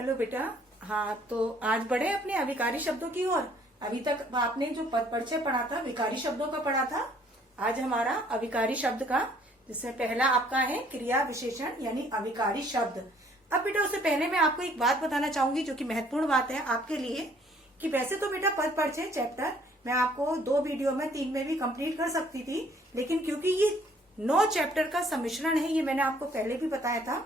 Hello बेटा। हाँ, तो आज बढ़े अपने अविकारी शब्दों की ओर। अभी तक आपने जो पद परिचय पढ़ा था, विकारी शब्दों का पढ़ा था। आज हमारा अविकारी शब्द का, जिसमें पहला आपका है क्रिया विशेषण यानी अविकारी शब्द। अब बेटा उससे पहले मैं आपको एक बात बताना चाहूंगी जो कि महत्वपूर्ण बात है आपके लिए, कि वैसे तो बेटा पद परिचय चैप्टर मैं आपको 2 वीडियो में 3 में भी कंप्लीट कर सकती थी, लेकिन क्योंकि ये 9 चैप्टर का सम्मिश्रण है, ये मैंने आपको पहले भी बताया था,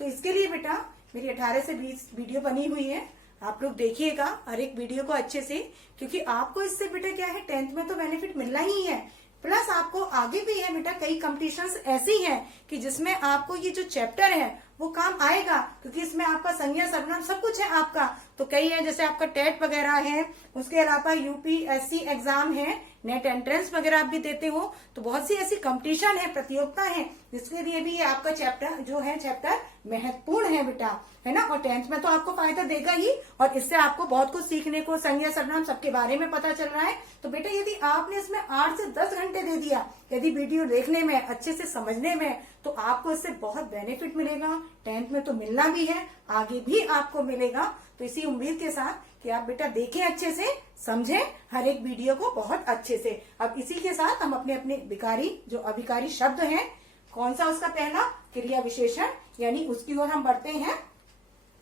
तो इसके लिए बेटा मेरी 18 से 20 वीडियो बनी हुई है। आप लोग देखिएगा हर एक वीडियो को अच्छे से, क्योंकि आपको इससे बेटा क्या है, 10th में तो बेनिफिट मिलना ही है, प्लस आपको आगे भी है बेटा कई कंपटीशंस ऐसी हैं कि जिसमें आपको ये जो चैप्टर है वो काम आएगा, क्योंकि इसमें आपका संज्ञा सर्वनाम सब कुछ है आपका। तो कई है, जैसे आपका टेट वगैरह है, उसके अलावा यूपीएससी एग्जाम है, नेट एंट्रेंस वगैरह आप भी देते हो, तो बहुत सी ऐसी कंपटीशन है, प्रतियोगिता है, जिसके लिए भी ये आपका चैप्टर जो है चैप्टर महत्वपूर्ण है बेटा, है ना। और 10th में तो आपको फायदा देगा ही, और इससे आपको बहुत कुछ सीखने को, संज्ञा सर्वनाम सबके बारे में पता चल रहा है। तो बेटा यदि आपने इसमें 8 से 10 घंटे दे दिया यदि वीडियो देखने में, अच्छे से समझने में, तो आपको इससे बहुत बेनिफिट मिलेगा। 10th में तो मिलना भी है, आगे भी आपको मिलेगा। तो इसी उम्मीद के साथ कि आप बेटा देखें, अच्छे से समझें हर एक वीडियो को बहुत अच्छे से। अब इसी के साथ हम अपने अपने विकारी जो अविकारी शब्द हैं, कौन सा उसका पहला क्रिया विशेषण यानी उसकी ओर हम बढ़ते हैं।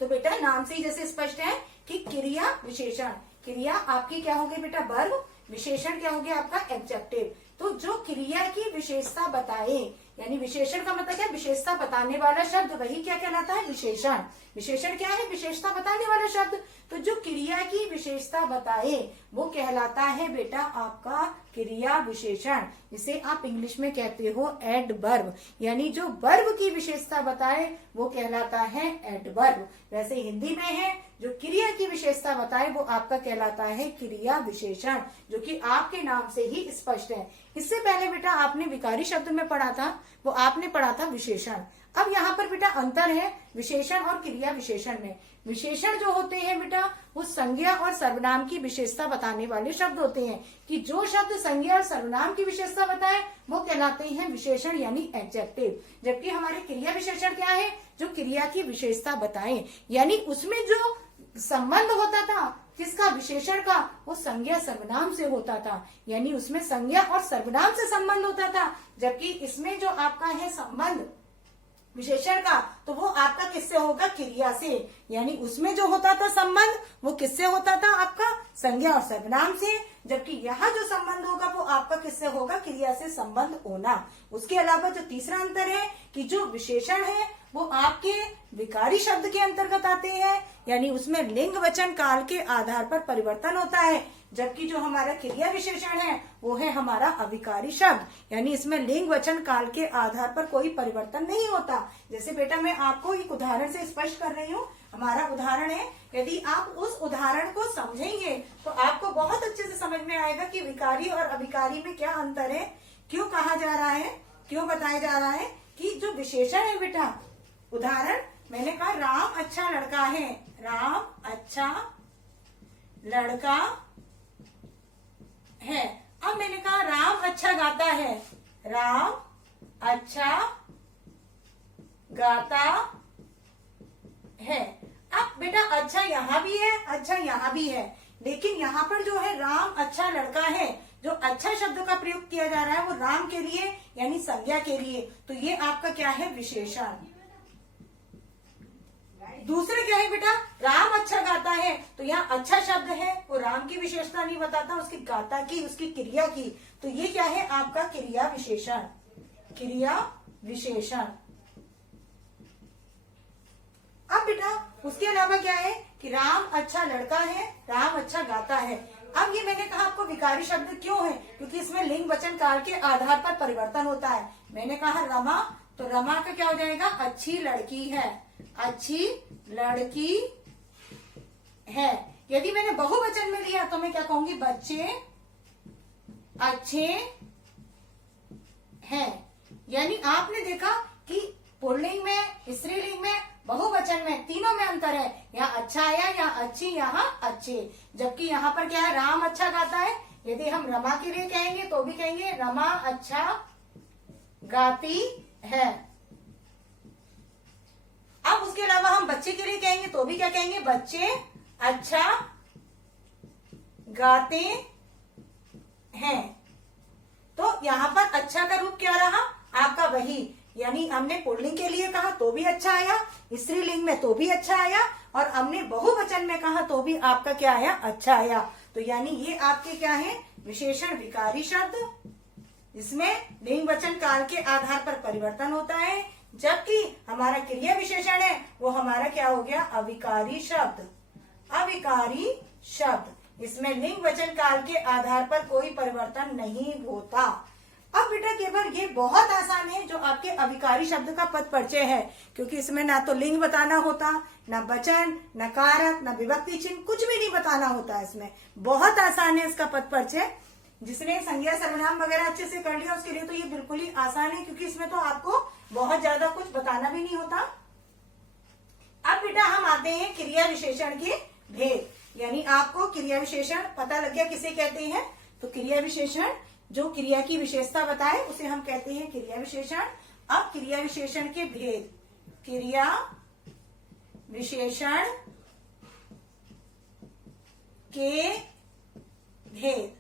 तो बेटा नाम से ही जैसे स्पष्ट है कि क्रिया विशेषण, क्रिया आपकी क्या होगी बेटा वर्ब, विशेषण क्या हो गया आपका एडजेक्टिव। तो जो क्रिया की विशेषता बताए, यानी विशेषण का मतलब क्या, विशेषता बताने वाला शब्द, वही क्या कहलाता है विशेषण। विशेषण क्या है, विशेषता बताने वाला शब्द। तो जो क्रिया की विशेषता बताए वो कहलाता है बेटा आपका क्रिया विशेषण, जिसे आप इंग्लिश में कहते हो एडवर्ब, यानी जो वर्ब की विशेषता बताए वो कहलाता है एडवर्ब। वैसे हिंदी में है जो क्रिया की विशेषता बताए वो आपका कहलाता है क्रिया विशेषण, जो कि आपके नाम से ही स्पष्ट है। इससे पहले बेटा आपने विकारी शब्द में पढ़ा था, वो आपने पढ़ा था विशेषण। अब यहाँ पर बेटा अंतर है विशेषण और क्रिया विशेषण में। विशेषण जो होते हैं बेटा वो संज्ञा और सर्वनाम की विशेषता बताने वाले शब्द होते हैं, कि जो शब्द संज्ञा और सर्वनाम की विशेषता बताए वो कहलाते हैं विशेषण यानी एडजेक्टिव। जबकि हमारे क्रिया विशेषण क्या है, जो क्रिया की विशेषता बताए, यानी उसमें जो संबंध होता था किसका, विशेषण का, वो संज्ञा सर्वनाम से होता था, यानी उसमें संज्ञा और सर्वनाम से संबंध होता था। जबकि इसमें जो आपका है संबंध विशेषण का, तो वो आपका किससे होगा, क्रिया से, यानी उसमें जो होता था संबंध वो किससे होता था आपका, संज्ञा और सर्वनाम से। जबकि यहाँ जो संबंध होगा वो आपका किससे होगा, क्रिया से संबंध होना। उसके अलावा जो तीसरा अंतर है कि जो विशेषण है वो आपके विकारी शब्द के अंतर्गत आते हैं, यानी उसमें लिंग वचन काल के आधार पर परिवर्तन होता है। जबकि जो हमारा क्रिया विशेषण है वो है हमारा अविकारी शब्द, यानी इसमें लिंग वचन काल के आधार पर कोई परिवर्तन नहीं होता। जैसे बेटा मैं आपको एक उदाहरण से स्पष्ट कर रही हूँ, हमारा उदाहरण है, यदि आप उस उदाहरण को समझेंगे तो आपको बहुत अच्छे से समझ में आएगा कि विकारी और अविकारी में क्या अंतर है, क्यों कहा जा रहा है, क्यों बताया जा रहा है। कि जो विशेषण है बेटा, उदाहरण मैंने कहा राम अच्छा लड़का है, राम अच्छा लड़का है। अब मैंने कहा राम अच्छा गाता है, राम अच्छा गाता है। अब बेटा अच्छा यहाँ भी है, अच्छा यहाँ भी है, लेकिन यहाँ पर जो है राम अच्छा लड़का है, जो अच्छा शब्द का प्रयोग किया जा रहा है वो राम के लिए यानी संज्ञा के लिए, तो ये आपका क्या है विशेषण। दूसरे क्या है बेटा, राम अच्छा गाता है, तो यहाँ अच्छा शब्द है वो राम की विशेषता नहीं बताता, उसकी गाता की, उसकी क्रिया की, तो ये क्या है आपका क्रिया विशेषण, क्रिया विशेषण। अब बेटा उसके अलावा क्या है कि राम अच्छा लड़का है, राम अच्छा गाता है। अब ये मैंने कहा आपको विकारी शब्द क्यों है, क्योंकि इसमें लिंग वचन काल के आधार पर परिवर्तन होता है। मैंने कहा रमा, तो रमा का क्या हो जाएगा, अच्छी लड़की है, अच्छी लड़की है। यदि मैंने बहुवचन में लिया तो मैं क्या कहूंगी, बच्चे अच्छे हैं। यानी आपने देखा कि पुल्लिंग में, स्त्रीलिंग में, बहुवचन में, तीनों में अंतर है। यहाँ अच्छा आया, यहाँ अच्छी, यहाँ अच्छे। जबकि यहाँ पर क्या है, राम अच्छा गाता है, यदि हम रमा के लिए कहेंगे तो भी कहेंगे रमा अच्छा गाती है। अब उसके अलावा हम बच्चे के लिए कहेंगे तो भी क्या कहेंगे, बच्चे अच्छा गाते हैं। तो यहाँ पर अच्छा का रूप क्या रहा आपका वही, यानी हमने पुल्लिंग के लिए कहा तो भी अच्छा आया, स्त्रीलिंग में तो भी अच्छा आया, और हमने बहुवचन में कहा तो भी आपका क्या आया, अच्छा आया। तो यानी ये आपके क्या है, विशेषण विकारी शब्द। इसमें लिंग वचन काल के आधार पर परिवर्तन होता है, जबकि हमारा क्रिया विशेषण है वो हमारा क्या हो गया, अविकारी शब्द। अविकारी शब्द, इसमें लिंग वचन काल के आधार पर कोई परिवर्तन नहीं होता। अब बेटा केवल ये बहुत आसान है जो आपके अविकारी शब्द का पद परिचय है, क्योंकि इसमें ना तो लिंग बताना होता, ना वचन, ना कारक, ना विभक्ति चिन्ह, कुछ भी नहीं बताना होता। इसमें बहुत आसान है इसका पद परिचय। जिसने संज्ञा सर्वनाम वगैरह अच्छे से कर लिया उसके लिए तो ये बिल्कुल ही आसान है, क्योंकि इसमें तो आपको बहुत ज्यादा कुछ बताना भी नहीं होता। अब बेटा हम आते हैं क्रिया विशेषण के भेद, यानी आपको क्रिया विशेषण पता लग गया किसे कहते हैं। तो क्रिया विशेषण जो क्रिया की विशेषता बताए उसे हम कहते हैं क्रिया विशेषण। अब क्रिया विशेषण के भेद, क्रिया विशेषण के भेद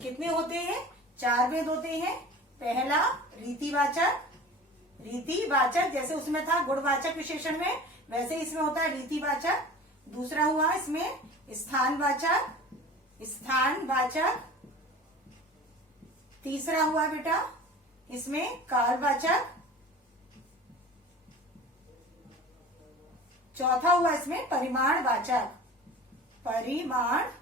कितने होते हैं, 4 भेद होते हैं। पहला रीतिवाचक, रीतिवाचक जैसे उसमें था गुणवाचक विशेषण में, वैसे इसमें होता है रीतिवाचक। दूसरा हुआ इसमें स्थानवाचक, स्थानवाचक। तीसरा हुआ बेटा इसमें कालवाचक। चौथा हुआ इसमें परिमाणवाचक, परिमाणवाचक।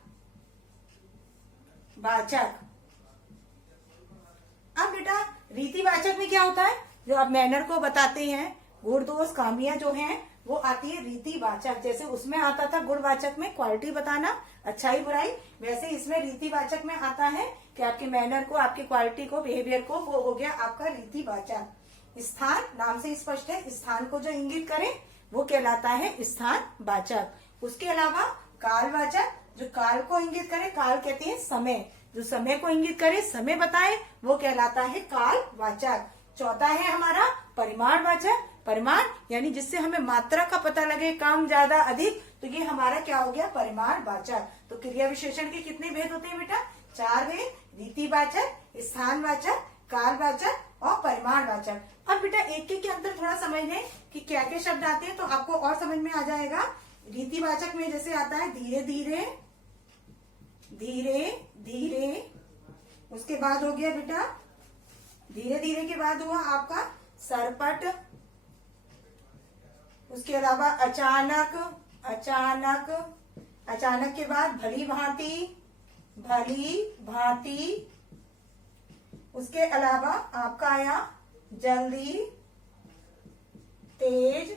अब बेटा रीतिवाचक में क्या होता है, जो आप मैनर को बताते हैं, गुण दोष खामियां जो हैं वो आती है रीतिवाचक। जैसे उसमें आता था गुणवाचक में क्वालिटी बताना, अच्छाई बुराई, वैसे इसमें रीतिवाचक में आता है कि आपके मैनर को, आपकी क्वालिटी को, बिहेवियर को, वो हो गया आपका रीतिवाचक। स्थान नाम से स्पष्ट है, स्थान को जो इंगित करे वो कहलाता है स्थानवाचक। उसके अलावा कालवाचक, जो काल को इंगित करे, काल कहते हैं समय, जो समय को इंगित करे, समय बताए, वो कहलाता है कालवाचक। चौथा है हमारा परिमाणवाचक, परिमाण यानी जिससे हमें मात्रा का पता लगे, कम ज्यादा अधिक, तो ये हमारा क्या हो गया, परिमाणवाचक। तो क्रिया विशेषण के कितने भेद होते हैं बेटा, 4 भेद, रीतिवाचक, स्थानवाचक, कालवाचक और परिमाणवाचक। अब बेटा एक के अंतर थोड़ा समझ लें कि क्या क्या शब्द आते हैं तो आपको और समझ में आ जाएगा। रीतिवाचक में जैसे आता है धीरे धीरे, धीरे धीरे। उसके बाद हो गया बेटा धीरे धीरे के बाद हुआ आपका सरपट। उसके अलावा अचानक, अचानक, अचानक के बाद भली भांति, भली भांति। उसके अलावा आपका आया जल्दी, तेज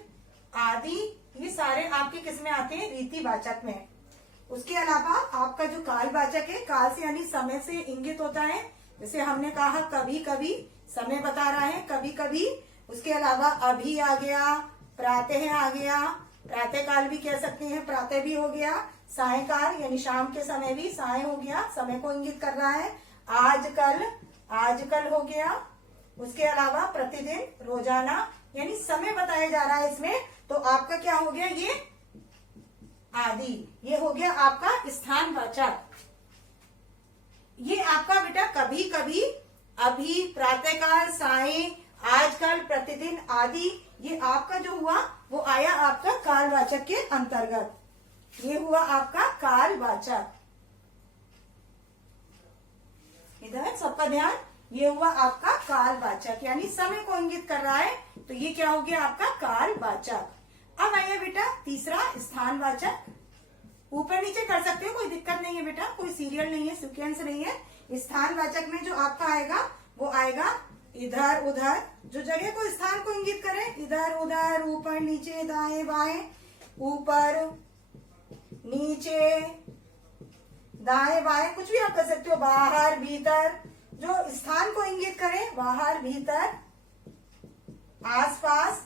आदि। ये सारे आपके किस में आते हैं, रीतिवाचक में। उसके अलावा आपका जो कालवाचक है, काल से यानी समय से इंगित होता है, जैसे हमने कहा कभी कभी समय बता रहा है, कभी कभी। उसके अलावा अभी आ गया, प्रातः आ गया, प्रातः काल भी कह सकते हैं, प्रातः भी हो गया। सायकाल यानी शाम के समय भी साय हो गया, समय को इंगित कर रहा है। आजकल, आजकल हो गया। उसके अलावा प्रतिदिन, रोजाना यानी समय बताया जा रहा है इसमें, तो आपका क्या हो गया, ये आदि। ये हो गया आपका स्थानवाचक। ये आपका बेटा कभी कभी, अभी, प्रातःकाल, साय, आजकल, प्रतिदिन आदि, ये आपका जो हुआ वो आया आपका कालवाचक के अंतर्गत। ये हुआ आपका कालवाचक। इधर सबका ध्यान, ये हुआ आपका कालवाचक यानी समय को इंगित कर रहा है, तो ये क्या हो गया आपका कालवाचक। अब आइए बेटा तीसरा स्थानवाचक। ऊपर नीचे कर सकते हो, कोई दिक्कत नहीं है बेटा, कोई सीरियल नहीं है, सीक्वेंस नहीं है। स्थानवाचक में जो आपका आएगा वो आएगा इधर उधर, जो जगह को स्थान को इंगित करे, इधर उधर, ऊपर नीचे, दाएं बाएं, ऊपर नीचे, दाएं बाएं, कुछ भी आप कर सकते हो, बाहर भीतर, जो स्थान को इंगित करे, बाहर भीतर, आसपास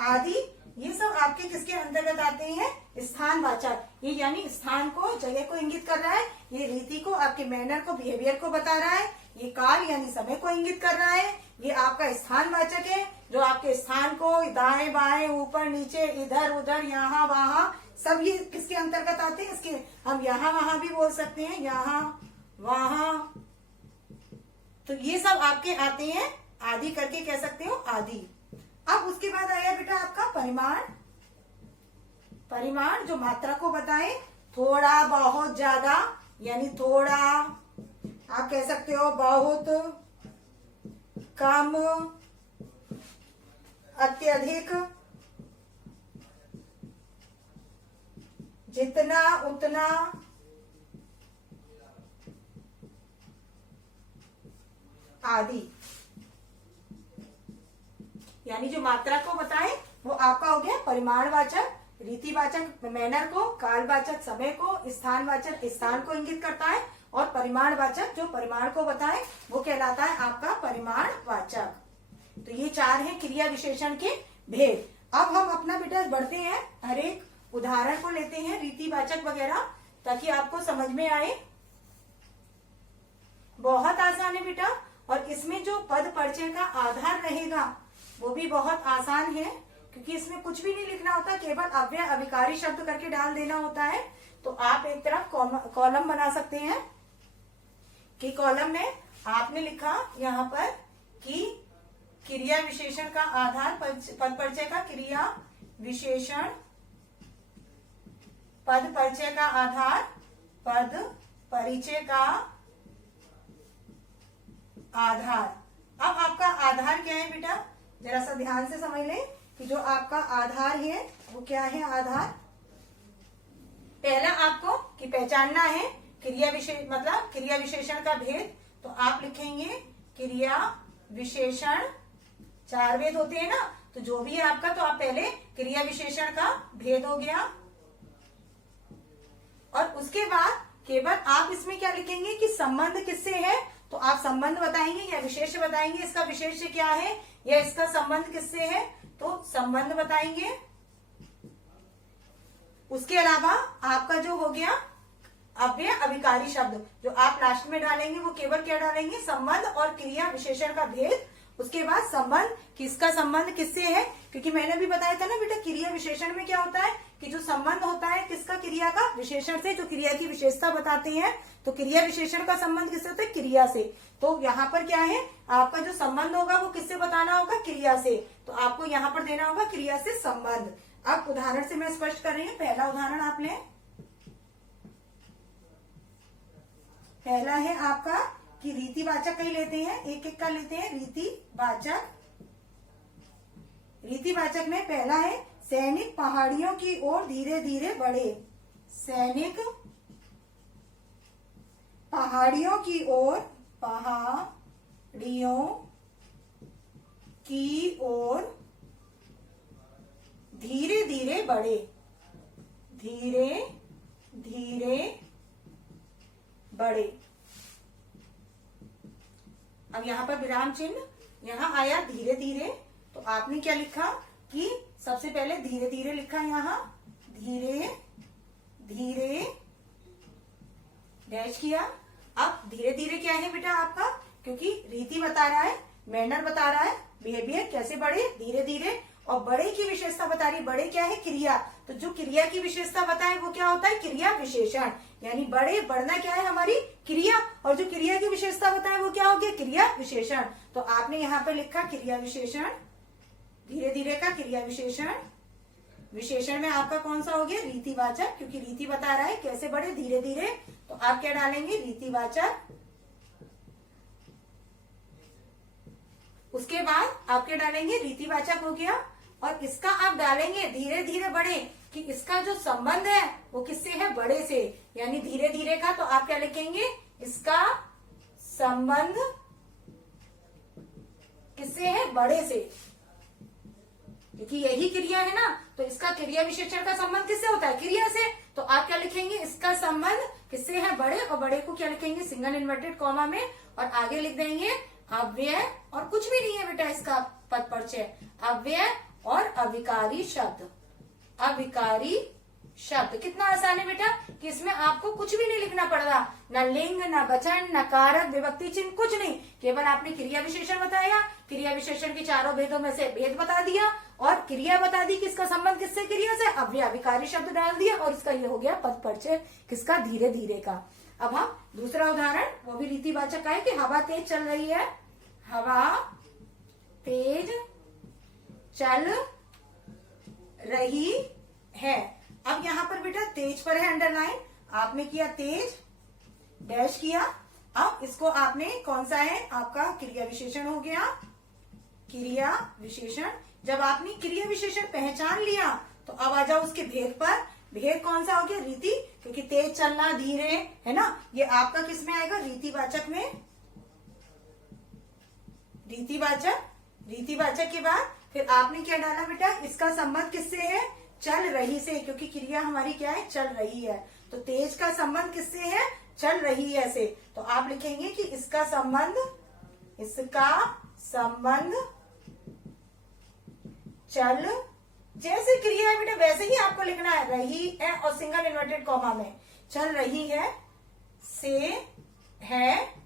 आदि, ये सब आपके किसके अंतर्गत आते हैं, स्थानवाचक। ये यानी स्थान को, जगह को इंगित कर रहा है, ये रीति को, आपके मैनर को, बिहेवियर को बता रहा है। ये काल यानी समय को इंगित कर रहा है, ये आपका स्थानवाचक है, जो आपके स्थान को दाएं बाएं ऊपर नीचे इधर उधर यहाँ वहां सब ये किसके अंतर्गत आते हैं, इसके हम यहाँ वहां भी बोल सकते हैं, यहाँ वहां, तो ये सब आपके आते हैं, आदि करके कह सकते हो आदि। अब उसके बाद आया बेटा आपका परिमाण। परिमाण जो मात्रा को बताए, थोड़ा बहुत ज्यादा, यानी थोड़ा आप कह सकते हो, बहुत कम अत्यधिक, जितना उतना, आदि। यानी जो मात्रा को बताए वो आपका हो गया परिमाणवाचक, रीतिवाचक मैनर को, कालवाचक समय को, स्थानवाचक स्थान को इंगित करता है, और परिमाणवाचक जो परिमाण को बताए वो कहलाता है आपका परिमाणवाचक। तो ये चार हैं क्रिया विशेषण के भेद। अब हम अपना बेटा बढ़ते हैं, हर एक उदाहरण को लेते हैं रीतिवाचक वगैरह, ताकि आपको समझ में आए। बहुत आसान है बेटा, और इसमें जो पद परिचय का आधार रहेगा वो भी बहुत आसान है, क्योंकि इसमें कुछ भी नहीं लिखना होता, केवल अव्यय अभिकारी शब्द करके डाल देना होता है। तो आप एक तरफ कॉलम बना सकते हैं कि कॉलम में आपने लिखा यहाँ पर कि क्रिया विशेषण का आधार पद परिचय का क्रिया विशेषण, पद परिचय का आधार पद परिचय का आधार। अब आपका आधार क्या है बेटा, जरा सा ध्यान से समझ लें कि जो आपका आधार है वो क्या है। आधार पहला आपको कि पहचानना है क्रिया विशेष मतलब क्रिया विशेषण का भेद, तो आप लिखेंगे क्रिया विशेषण, चार भेद होते हैं ना, तो जो भी है आपका, तो आप पहले क्रिया विशेषण का भेद हो गया, और उसके बाद केवल आप इसमें क्या लिखेंगे कि संबंध किससे है, तो आप संबंध बताएंगे या विशेष बताएंगे, इसका विशेष क्या है या इसका संबंध किससे है, तो संबंध बताएंगे। उसके अलावा आपका जो हो गया अव्यय अभिकारी शब्द, जो आप लास्ट में डालेंगे वो केवल क्या डालेंगे, संबंध और क्रिया विशेषण का भेद। उसके बाद संबंध, किसका संबंध किससे है, क्योंकि मैंने भी बताया था ना बेटा, क्रिया विशेषण में क्या होता है कि जो संबंध होता है किसका, क्रिया का, विशेषण से, जो क्रिया की विशेषता बताते हैं। तो क्रिया विशेषण का संबंध किससे होता है, क्रिया से। तो यहाँ पर क्या है, आपका जो संबंध होगा वो किससे बताना होगा, क्रिया से। तो आपको यहाँ पर देना होगा क्रिया से संबंध। अब उदाहरण से मैं स्पष्ट कर रही हूँ। पहला उदाहरण आप लें, पहला है आपका कि रीतिवाचक कहीं लेते हैं, एक एक का लेते हैं। रीतिवाचक, रीतिवाचक में पहला है सैनिक पहाड़ियों की ओर धीरे धीरे बढ़े। सैनिक पहाड़ियों की ओर, पहाड़ियों की ओर धीरे धीरे बढ़े, धीरे धीरे बढ़े। अब यहाँ पर विराम चिन्ह, यहाँ आया धीरे धीरे, तो आपने क्या लिखा कि सबसे पहले धीरे धीरे लिखा, यहाँ धीरे धीरे डैश किया। अब धीरे धीरे क्या है बेटा आपका, क्योंकि रीति बता रहा है, मैनर बता रहा है, बिहेवियर कैसे बढ़े, धीरे धीरे, और बड़े की विशेषता बता रही। बड़े क्या है, क्रिया, तो जो क्रिया की विशेषता बताए वो क्या होता है, क्रिया विशेषण। यानी बड़े, बढ़ना क्या है हमारी क्रिया, और जो क्रिया की विशेषता बताए वो क्या हो गया, क्रिया विशेषण। तो आपने यहाँ पे लिखा क्रिया विशेषण, धीरे धीरे का क्रिया विशेषण। विशेषण में आपका कौन सा हो गया, रीतिवाचक, क्योंकि रीति बता रहा है कैसे बढ़े, धीरे धीरे। तो आप क्या डालेंगे, रीतिवाचक। उसके बाद आप क्या डालेंगे, रीतिवाचक हो गया, और इसका आप डालेंगे धीरे धीरे बढ़े, कि इसका जो संबंध है वो किससे है, बड़े से। यानी धीरे धीरे का, तो आप क्या लिखेंगे, इसका संबंध किससे है, बड़े से, क्योंकि यही क्रिया है ना, तो इसका क्रिया विशेषण का संबंध किससे होता है, क्रिया से। तो आप क्या लिखेंगे, इसका संबंध किससे है, बड़े, और बड़े को क्या लिखेंगे, सिंगल इन्वर्टेड कॉमा में, और आगे लिख देंगे अव्यय, और कुछ भी नहीं है बेटा इसका पद परिचय, अव्यय और अविकारी शब्द, अविकारी शब्द। कितना आसान है बेटा कि इसमें आपको कुछ भी नहीं लिखना पड़ रहा, ना लिंग, ना वचन, ना कारक, विभक्ति चिन्ह, कुछ नहीं। केवल आपने क्रिया विशेषण बताया, क्रिया विशेषण के चारों भेदों में से भेद बता दिया और क्रिया बता दी कि इसका संबंध किससे, क्रिया से। अव्यय अभिकारी शब्द डाल दिया और इसका ये हो गया पद परिचय किसका, धीरे धीरे का। अब हम दूसरा उदाहरण, वो भी रीतिवाचक का है कि हवा तेज चल रही है, हवा तेज चल रही है। अब यहाँ पर बेटा तेज पर है अंडरलाइन, आपने किया तेज, डैश किया। अब इसको आपने कौन सा है, आपका क्रिया विशेषण हो गया, क्रिया विशेषण। जब आपने क्रिया विशेषण पहचान लिया तो अब आ जाओ उसके भेद पर। भेद कौन सा हो गया, रीति, क्योंकि तेज चलना, धीरे, है ना, ये आपका किस में आएगा, रीतिवाचक में। रीतिवाचक, रीतिवाचक के बाद फिर आपने क्या डाला बेटा, इसका संबंध किससे है, चल रही से, क्योंकि क्रिया हमारी क्या है, चल रही है। तो तेज का संबंध किससे है, चल रही है से। तो आप लिखेंगे कि इसका संबंध चल, जैसे क्रिया है बेटा वैसे ही आपको लिखना है, रही है और सिंगल इन्वर्टेड कॉमा में, चल रही है से है,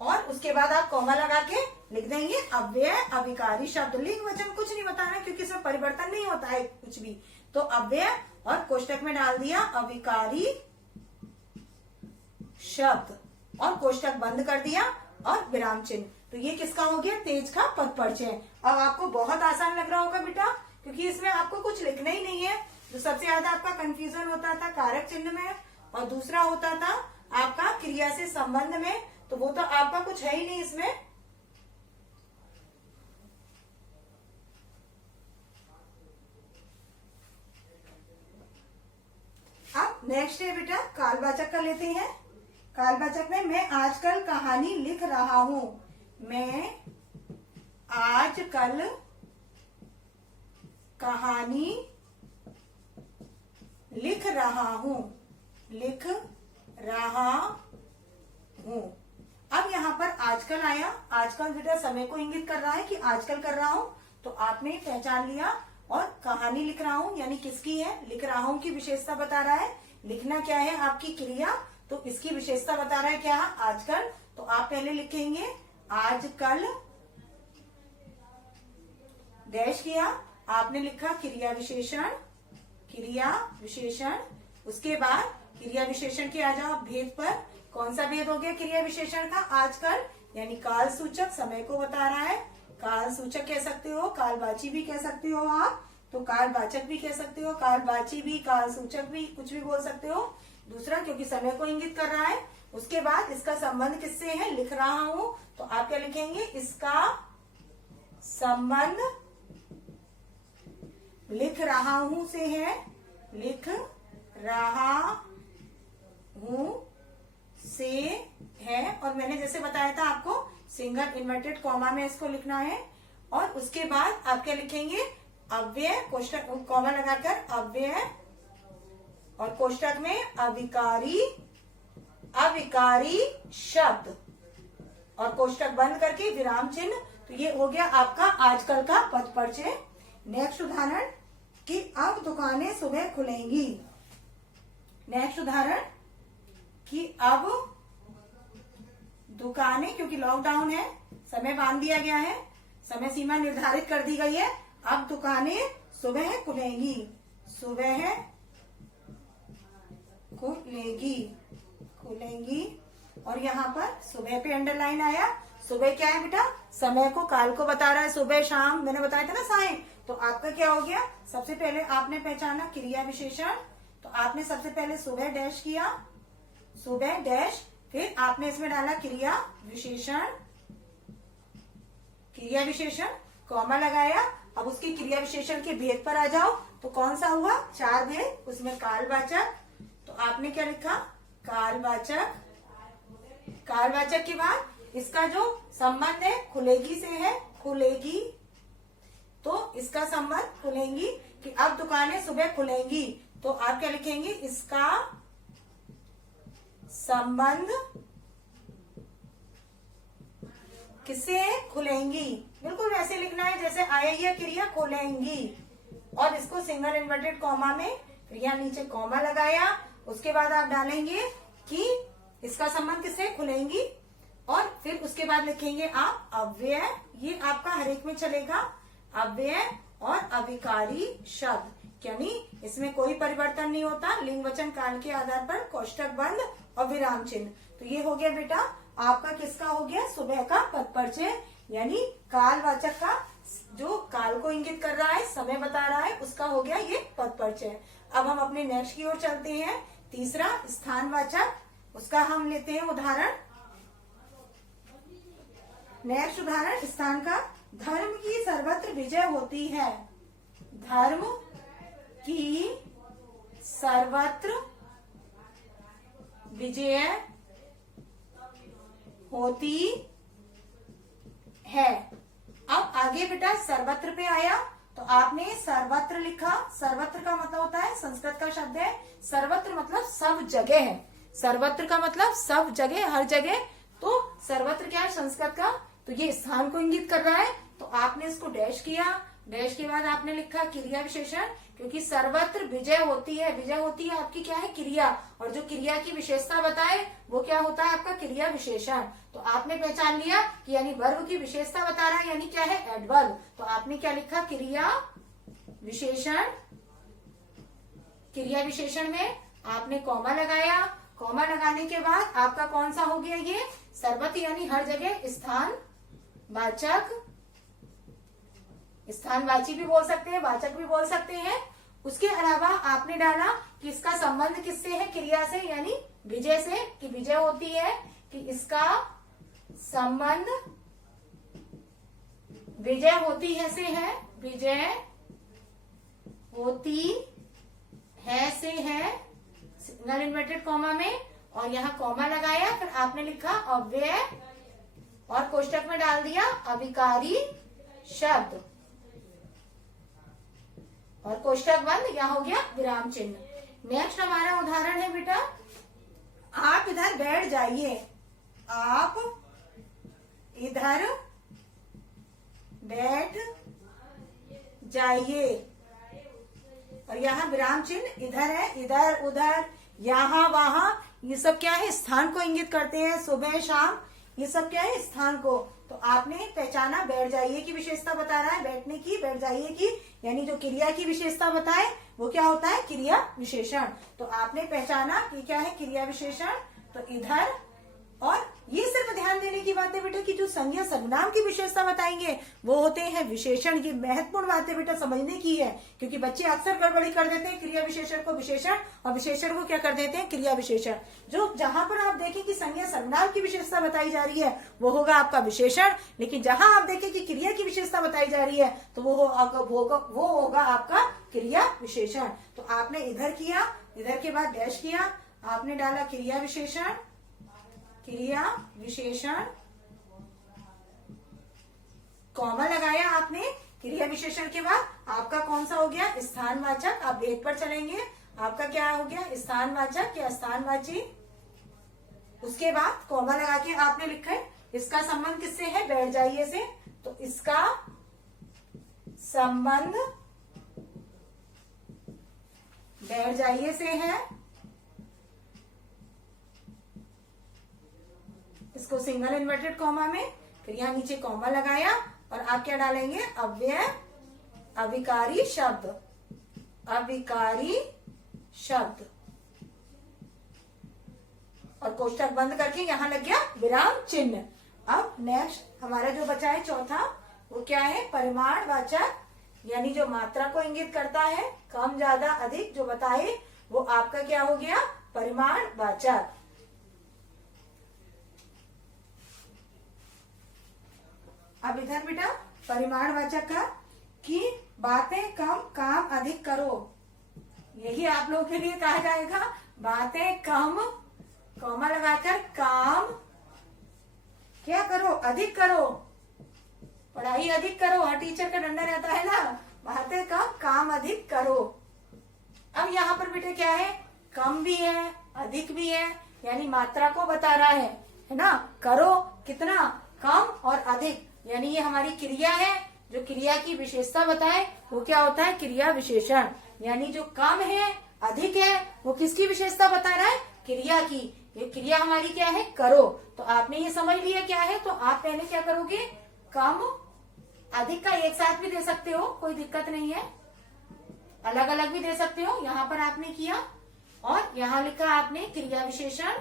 और उसके बाद आप कॉमा लगा के लिख देंगे अव्यय अभिकारी शब्द। लिंग वचन कुछ नहीं बताना क्योंकि इसमें परिवर्तन नहीं होता है कुछ भी। तो अव्यय और कोष्टक में डाल दिया अभिकारी शब्द और कोष्टक बंद कर दिया और विराम चिन्ह। तो ये किसका हो गया, तेज का पद परिचय। अब आपको बहुत आसान लग रहा होगा बेटा, क्योंकि इसमें आपको कुछ लिखना ही नहीं है। जो सबसे ज्यादा आपका कंफ्यूजन होता था कारक चिन्ह में, और दूसरा होता था आपका क्रिया से संबंध में, तो वो तो आपका कुछ है ही नहीं इसमें। अब नेक्स्ट है बेटा कालवाचक का लेते हैं। कालवाचक में मैं आजकल कहानी लिख रहा हूं, मैं आजकल कहानी लिख रहा हूं, लिख रहा हूं। अब यहाँ पर आजकल आया, आजकल बेटा समय को इंगित कर रहा है कि आजकल कर रहा हूं, तो आपने पहचान लिया। और कहानी लिख रहा हूं यानी किसकी है, लिख रहा हूं की विशेषता बता रहा है। लिखना क्या है, आपकी क्रिया, तो इसकी विशेषता बता रहा है क्या, आजकल। तो आप पहले लिखेंगे आजकल, डैश किया, आपने लिखा क्रिया विशेषण, क्रिया विशेषण। उसके बाद क्रिया विशेषण के आ जाओ भेद पर। कौन सा भेद हो गया क्रिया विशेषण का, आजकल, यानी काल सूचक, समय को बता रहा है। काल सूचक कह सकते हो, कालवाची भी कह सकते हो आप, तो कालवाचक भी कह सकते हो, कालवाची भी, काल सूचक भी, कुछ भी बोल सकते हो। दूसरा क्योंकि समय को इंगित कर रहा है। उसके बाद इसका संबंध किससे है, लिख रहा हूं, तो आप क्या लिखेंगे, इसका संबंध लिख रहा हूं से है, लिख रहा हूं से है। और मैंने जैसे बताया था आपको, सिंगल इन्वर्टेड कॉमा में इसको लिखना है। और उसके बाद आप क्या लिखेंगे, अव्यय, कोष्टक कॉमा लगाकर अव्यय, और कोष्टक में अविकारी, अविकारी शब्द, और कोष्टक बंद करके विराम चिन्ह। तो ये हो गया आपका आजकल का पद परिचय। नेक्स्ट उदाहरण कि अब दुकानें सुबह खुलेंगी। नेक्स्ट उदाहरण कि अब दुकानें, क्योंकि लॉकडाउन है, समय बांध दिया गया है, समय सीमा निर्धारित कर दी गई है। अब दुकानें सुबह खुलेंगी, सुबह खुलेगी, खुलेंगी। और यहाँ पर सुबह पे अंडरलाइन आया। सुबह क्या है बेटा, समय को, काल को बता रहा है, सुबह शाम, मैंने बताया था ना साय। तो आपका क्या हो गया, सबसे पहले आपने पहचाना क्रिया विशेषण, तो आपने सबसे पहले सुबह डैश किया, सुबह डैश, फिर आपने इसमें डाला क्रिया विशेषण, क्रिया विशेषण, कॉमा लगाया। अब उसकी क्रिया विशेषण के भेद पर आ जाओ, तो कौन सा हुआ, 4 भेद, उसमें कालवाचक, तो आपने क्या लिखा, कालवाचक। कालवाचक के बाद इसका जो संबंध है खुलेगी से है, खुलेगी, तो इसका संबंध खुलेंगी कि अब दुकानें सुबह खुलेंगी, तो आप क्या लिखेंगे, इसका संबंध किससे है, खुलेंगी। बिल्कुल वैसे लिखना है जैसे आया ही क्रिया, खुलेंगी, और इसको सिंगल इन्वर्टेड कॉमा में फिर यहाँ नीचे कॉमा लगाया, उसके बाद आप डालेंगे कि इसका संबंध किससे, खुलेंगी, और फिर उसके बाद लिखेंगे आप अव्यय। ये आपका हर एक में चलेगा, अव्यय और अविकारी शब्द, यानी इसमें कोई परिवर्तन नहीं होता, लिंग वचन काल के आधार पर कोष्टक बंद और विराम चिन्ह। तो ये हो गया बेटा आपका किसका हो गया, सुबह का पद परिचय, यानी कालवाचक का जो काल को इंगित कर रहा है, समय बता रहा है, उसका हो गया ये पद परिचय। अब हम अपने नेक्स्ट की ओर चलते हैं। तीसरा स्थानवाचक, उसका हम लेते हैं उदाहरण। नेक्स्ट उदाहरण स्थान का, धर्म की सर्वत्र विजय होती है। धर्म की सर्वत्र विजय होती है। अब आगे बेटा सर्वत्र पे आया तो आपने सर्वत्र लिखा। सर्वत्र का मतलब होता है, संस्कृत का शब्द है सर्वत्र, मतलब सब जगह है। सर्वत्र का मतलब सब जगह, हर जगह। तो सर्वत्र क्या है संस्कृत का, तो ये स्थान को इंगित कर रहा है, तो आपने इसको डैश किया। डैश के बाद आपने लिखा क्रिया विशेषण, क्योंकि सर्वत्र विजय होती है। विजय होती है आपकी क्या है, क्रिया, और जो क्रिया की विशेषता बताए वो क्या होता है आपका क्रिया विशेषण। तो आपने पहचान लिया कि यानी वर्ब की विशेषता बता रहा है, यानी क्या है एडवर्ब। तो आपने क्या लिखा, क्रिया विशेषण। क्रिया विशेषण में आपने कॉमा लगाया। कॉमा लगाने के बाद आपका कौन सा हो गया, ये सर्वत्र, यानी हर जगह स्थान वाचक। स्थानवाची भी बोल सकते हैं, वाचक भी बोल सकते हैं। उसके अलावा आपने डाला कि इसका संबंध किससे है, क्रिया से, यानी विजय से, कि विजय होती है, कि इसका संबंध विजय होती है से है, विजय होती है से है, सिंगल इन्वर्टेड कॉमा में, और यहाँ कॉमा लगाया। फिर आपने लिखा अव्यय और कोष्टक में डाल दिया अविकारी शब्द, और कोष्टक बंद, यहाँ हो गया विराम चिन्ह। नेक्स्ट हमारा उदाहरण है बेटा, आप इधर बैठ जाइए। आप इधर बैठ जाइए, और यहाँ विराम चिन्ह इधर है, इधर उधर यहाँ वहां, ये सब क्या है स्थान को इंगित करते हैं। सुबह शाम ये सब क्या है स्थान को। तो आपने पहचाना बैठ जाइए की विशेषता बता रहा है, बैठने की, बैठ जाइए की, यानी जो क्रिया की विशेषता बताए वो क्या होता है क्रिया विशेषण। तो आपने पहचाना कि क्या है क्रिया विशेषण। तो इधर, और ये सिर्फ ध्यान देने की बात है बेटा कि जो संज्ञा सर्वनाम की विशेषता बताएंगे वो होते हैं विशेषण। ये महत्वपूर्ण बात है बेटा समझने की है, क्योंकि बच्चे अक्सर गड़बड़ी कर देते हैं, क्रिया विशेषण को विशेषण और विशेषण को क्या कर देते हैं क्रिया विशेषण। जो जहां पर आप देखें कि संज्ञा सर्वनाम की विशेषता बताई जा रही है वो होगा आपका विशेषण, लेकिन जहां आप देखें कि क्रिया की विशेषता बताई जा रही है तो वो होगा आपका क्रिया विशेषण। तो आपने इधर किया, इधर के बाद डैश किया, आपने डाला क्रिया विशेषण, क्रिया विशेषण, कॉमा लगाया आपने। क्रिया विशेषण के बाद आपका कौन सा हो गया स्थानवाचक। आप एक पर चलेंगे, आपका क्या हो गया स्थानवाचक या स्थानवाची। उसके बाद कॉमा लगा के आपने लिखा है इसका संबंध किससे है, बैठ जाइए से। तो इसका संबंध बैठ जाइए से है, इसको सिंगल इन्वर्टेड कॉमा में, फिर यहाँ नीचे कॉमा लगाया, और आप क्या डालेंगे अव्यय अविकारी शब्द, अविकारी शब्द, और कोष्टक बंद करके यहाँ लग गया विराम चिन्ह। अब नेक्स्ट हमारा जो बचा है चौथा, वो क्या है परिमाणवाचक, यानी जो मात्रा को इंगित करता है, कम ज्यादा अधिक जो बताए वो आपका क्या हो गया परिमाणवाचक। अब इधर बेटा परिमाणवाचक का कि बातें कम काम अधिक करो, यही आप लोगों के लिए कहा जाएगा। बातें कम, कॉमा लगाकर काम क्या करो अधिक करो, पढ़ाई अधिक करो, हर टीचर का डंडा रहता है ना, बातें कम काम अधिक करो। अब यहाँ पर बेटा क्या है कम भी है अधिक भी है, यानी मात्रा को बता रहा है ना। करो कितना कम और अधिक, यानी ये हमारी क्रिया है, जो क्रिया की विशेषता बताए वो क्या होता है क्रिया विशेषण। यानी जो कम है अधिक है वो किसकी विशेषता बता रहा है, क्रिया की। ये क्रिया हमारी क्या है, करो। तो आपने ये समझ लिया क्या है, तो आप पहले क्या करोगे, कम अधिक का एक साथ भी दे सकते हो, कोई दिक्कत नहीं है, अलग अलग भी दे सकते हो। यहाँ पर आपने किया और यहाँ लिखा आपने क्रिया विशेषण,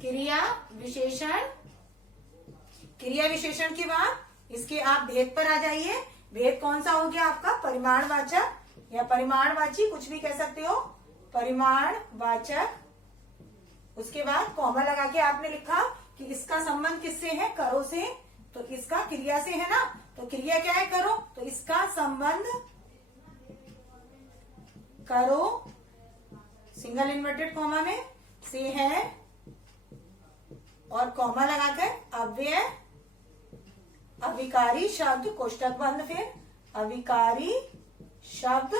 क्रिया विशेषण। क्रिया विशेषण के बाद इसके आप भेद पर आ जाइए। भेद कौन सा हो गया आपका, परिमाणवाचक या परिमाणवाची, कुछ भी कह सकते हो, परिमाणवाचक। उसके बाद कॉमा लगा के आपने लिखा कि इसका संबंध किससे है, करो से, तो इसका क्रिया से है ना, तो क्रिया क्या है, करो, तो इसका संबंध करो सिंगल इन्वर्टेड कॉमा में से है, और कॉमा लगाकर अव्यय अविकारी शब्द कोष्टक बंद, फिर अविकारी शब्द,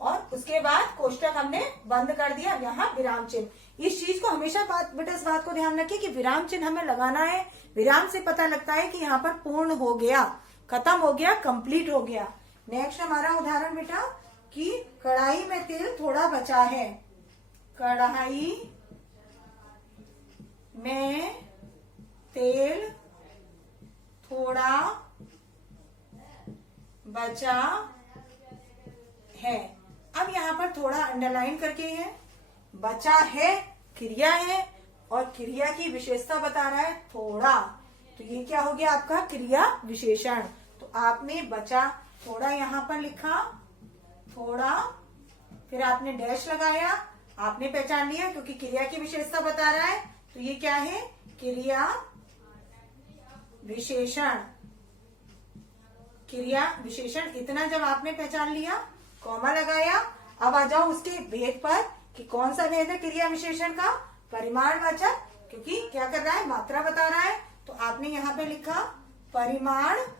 और उसके बाद कोष्टक हमने बंद कर दिया, यहाँ विराम चिन्ह। इस चीज को हमेशा बेटा इस बात को ध्यान रखिए कि विराम चिन्ह हमें लगाना है। विराम से पता लगता है कि यहाँ पर पूर्ण हो गया, खत्म हो गया, कंप्लीट हो गया। नेक्स्ट हमारा उदाहरण बेटा कि कढ़ाई में तेल थोड़ा बचा है, कढ़ाई में तेल थोड़ा बचा है। अब यहाँ पर थोड़ा अंडरलाइन करके है, बचा है क्रिया है और क्रिया की विशेषता बता रहा है थोड़ा, तो ये क्या हो गया आपका क्रिया विशेषण। तो आपने बचा थोड़ा यहाँ पर लिखा, थोड़ा, फिर आपने डैश लगाया, आपने पहचान लिया क्योंकि क्रिया की विशेषता बता रहा है, तो ये क्या है, क्रिया विशेषण। क्रिया विशेषण इतना जब आपने पहचान लिया, कॉमा लगाया, अब आ जाओ उसके भेद पर कि कौन सा भेद है क्रिया विशेषण का, परिमाणवाचक, क्योंकि क्या कर रहा है, मात्रा बता रहा है, तो आपने यहाँ पे लिखा परिमाणवाचक।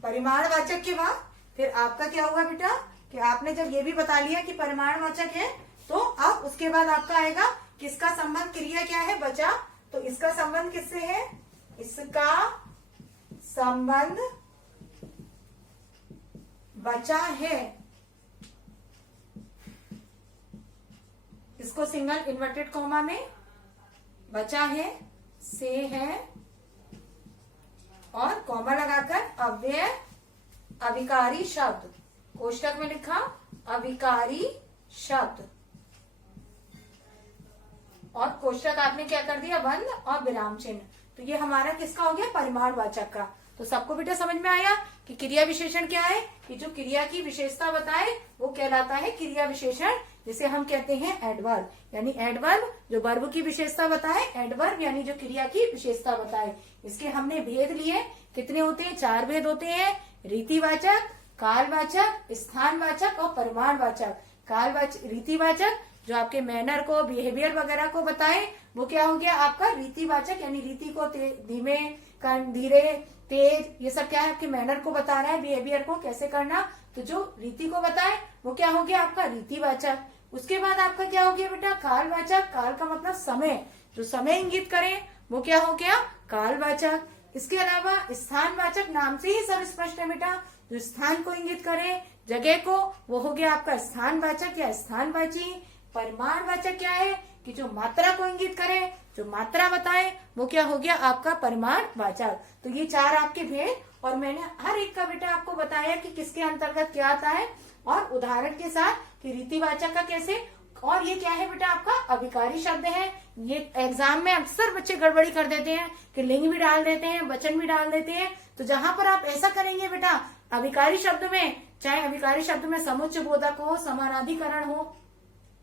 परिमाणवाचक के बाद फिर आपका क्या हुआ बेटा कि आपने जब ये भी बता लिया कि परिमाणवाचक है, तो अब उसके बाद आपका आएगा किसका संबंध, क्रिया क्या है, बचा, तो इसका संबंध किससे है, इसका संबंध बचा है, इसको सिंगल इन्वर्टेड कॉमा में बचा है से है, और कॉमा लगाकर अव्यय अविकारी शब्द, कोष्टक में लिखा अविकारी शब्द, और कोष्टक आपने क्या कर दिया, बंद और विराम चिन्ह। तो ये हमारा किसका हो गया, परिमाणवाचक का। तो सबको बेटा समझ में आया कि क्रिया विशेषण क्या है, कि जो क्रिया की विशेषता बताए वो कहलाता है क्रिया विशेषण, जिसे हम कहते हैं एडवर्ब। यानी एडवर्ब जो वर्ब की विशेषता बताए, एडवर्ब यानी जो क्रिया की विशेषता बताए। इसके हमने भेद लिए, कितने होते हैं, 4 भेद होते हैं, रीतिवाचक, कालवाचक, स्थानवाचक और परिमाणवाचक। कालवाचक, रीतिवाचक जो आपके मैनर को, बिहेवियर वगैरह को बताए, वो क्या हो गया आपका रीतिवाचक, यानी रीति को धीमे, धीरे, तेज, ये सब क्या है आपके मैनर को बता रहा है, बिहेवियर को कैसे करना, तो जो रीति को बताए वो क्या हो गया आपका रीतिवाचक। उसके बाद आपका क्या हो गया बेटा, कालवाचक। काल का मतलब समय, जो समय इंगित करे वो क्या हो गया, कालवाचक। इसके अलावा स्थानवाचक, नाम से ही सब स्पष्ट है बेटा, जो स्थान को इंगित करे, जगह को, वो हो गया आपका स्थानवाचक या स्थानवाची। परिमाणवाचक क्या है कि जो मात्रा को इंगित करे, जो मात्रा बताए, वो क्या हो गया आपका परिमाणवाचक। तो ये 4 आपके भेद, और मैंने हर एक का बेटा आपको बताया कि किसके अंतर्गत क्या आता है, और उदाहरण के साथ कि रीतिवाचक का कैसे, और ये क्या है बेटा आपका अविकारी शब्द है। ये एग्जाम में अक्सर बच्चे गड़बड़ी कर देते हैं कि लिंग भी डाल देते हैं, वचन भी डाल देते हैं। तो जहां पर आप ऐसा करेंगे बेटा, अविकारी शब्द में, चाहे अविकारी शब्द में समुच्चय बोधक हो, समानाधिकरण हो,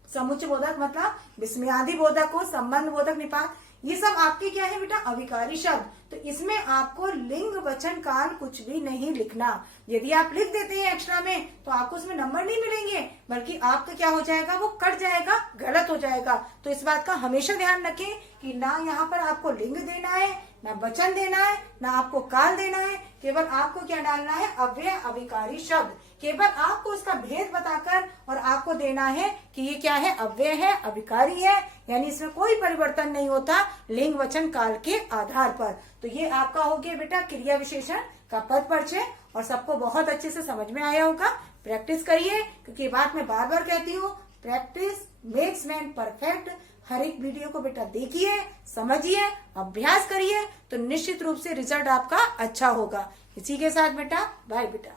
समुच्चय बोधक मतलब विस्मयादि बोधक हो, संबंध बोधक, निपात, ये सब आपके क्या है बेटा अविकारी शब्द। तो इसमें आपको लिंग वचन काल कुछ भी नहीं लिखना। यदि आप लिख देते हैं एक्स्ट्रा में तो आपको उसमें नंबर नहीं मिलेंगे, बल्कि आपका क्या हो जाएगा, वो कट जाएगा, गलत हो जाएगा। तो इस बात का हमेशा ध्यान रखें कि ना यहाँ पर आपको लिंग देना है, ना वचन देना है, ना आपको काल देना है। केवल आपको क्या डालना है, अव्यय अविकारी शब्द। केवल आपको उसका भेद बताकर और आपको देना है कि ये क्या है, अव्यय है, अविकारी है, यानी इसमें कोई परिवर्तन नहीं होता लिंग वचन काल के आधार पर। तो ये आपका हो गया बेटा क्रिया विशेषण का पद परिचय, और सबको बहुत अच्छे से समझ में आया होगा। प्रैक्टिस करिए, क्योंकि ये बात मैं बार बार कहती हूँ, प्रैक्टिस मेक्स मैन परफेक्ट। हर एक वीडियो को बेटा देखिए, समझिए, अभ्यास करिए, तो निश्चित रूप से रिजल्ट आपका अच्छा होगा। इसी के साथ बेटा बाय बेटा।